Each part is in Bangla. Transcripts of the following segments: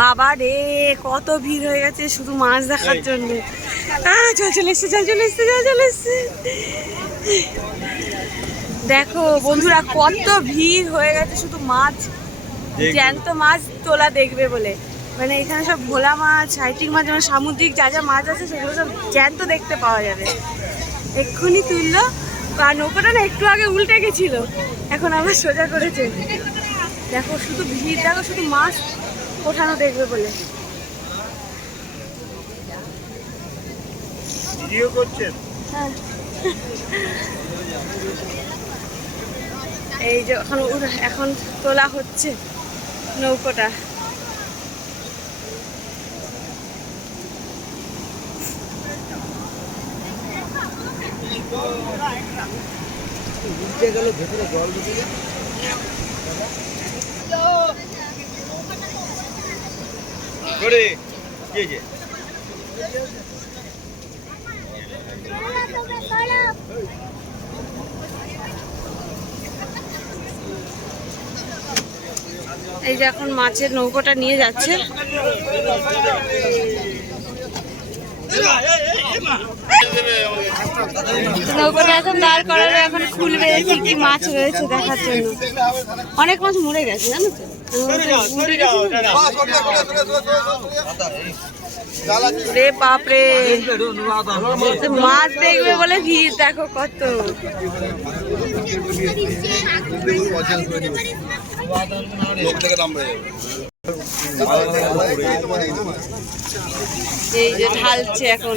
বাবা রে কত ভিড় হয়ে গেছে শুধু মাছ দেখার জন্য। আহ, চল চলে এসছে চল চলে এসছে চল চলে এসছে। দেখো বন্ধুরা কত ভিড় হয়ে গেছে শুধু মাছ জ্যান্ত মাছ তোলা দেখবে বলে। মানে এখানে সব ভোলা মাছ হাইটিং মাছ যেমন সামুদ্রিক যা যা মাছ আছে সেগুলো সব জ্যান্ত দেখতে পাওয়া যাবে। এক্ষুনি তুললো আর নৌকাটা না একটু আগে উল্টে গেছিল। এখন আবার সোজা করেছে। দেখো শুধু ভিড় দেখো শুধু মাছ ওঠানো দেখবে বলে। ভিডিও করছেন? হ্যাঁ। এই যে এখন এখন তোলা হচ্ছে নৌকোটা। করে কে যে এই যে এখন মাছের নৌকোটা নিয়ে যাচ্ছে নৌকোটা এখন দাঁড় এখন কি মাছ রয়েছে দেখার জন্য। অনেক মাছ মরে গেছে, জানো? রে বাপরে। মাছ দেখবে বলে ভিড়, দেখো কত। এই যে ঢালছে এখন।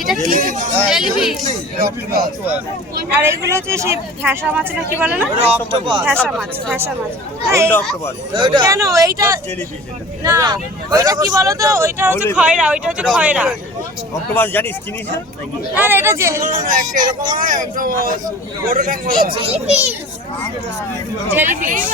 এটা কি? জেলিফিশ? আর এগুলো হচ্ছে সেই ফ্যাসা মাছ না কি বলে না? ফ্যাসা মাছ ফ্যাসা মাছ। হ্যাঁ, কেন? এইটা না ওইটা কি বলো তো ওইটা হচ্ছে খয়রা ওইটা হচ্ছে খয়রা। অক্টোপাস জানিস চিনিস না? আর এটা যে জেলিফিশ